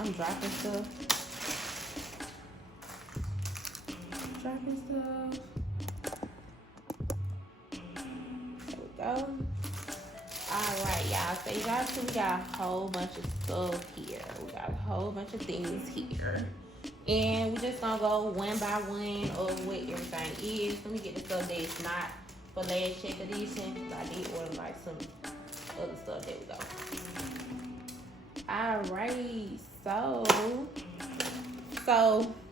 I'm dropping stuff. There we go. Alright, y'all. So y'all see we got a whole bunch of stuff here. We got a whole bunch of things here. And we just gonna go one by one of what everything is. Let me get the stuff that's not for Lash check edition. I did order like some other stuff. There we go. Alright, so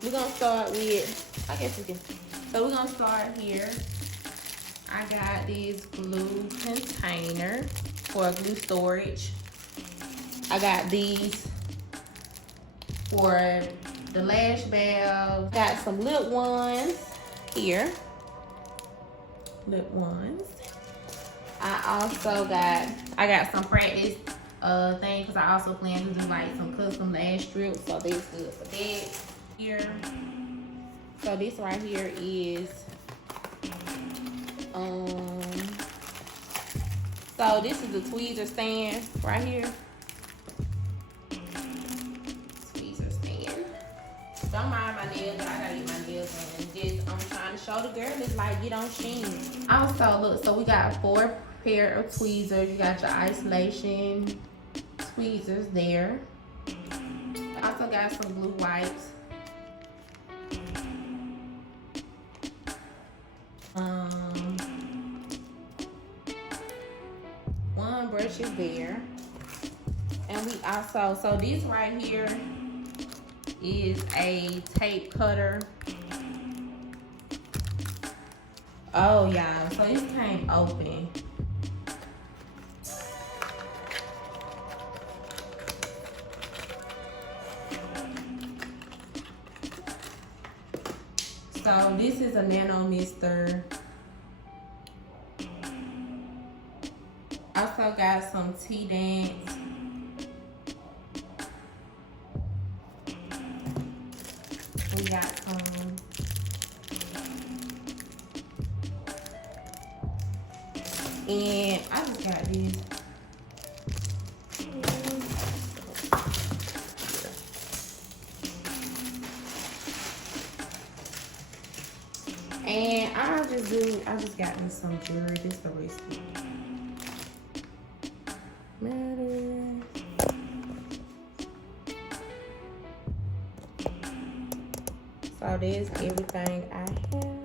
we're gonna start with, I guess we can. So we're gonna start here. I got this glue container for glue storage. I got these for the lash valve. Got some lip ones here. Lip ones. I got some practice thing because I also plan to do like some custom lash strips, so this good for that. Here. So this right here is so this is the tweezer stand right here. Tweezer stand. Don't mind my nails, but I gotta get my nails done. Just I'm trying to show the girl it's like get on SHEIN. Also look, so we got 4 pair of tweezers. You got your isolation tweezers there. Also got some blue wipes. One brush is there. And we also, so this right here is a tape cutter. Oh yeah, so this came open. So this is a nano mister. Also got some tea dance. We got some and I just got this. And I just got me some jewelry. This is the recipe. So there's everything I have.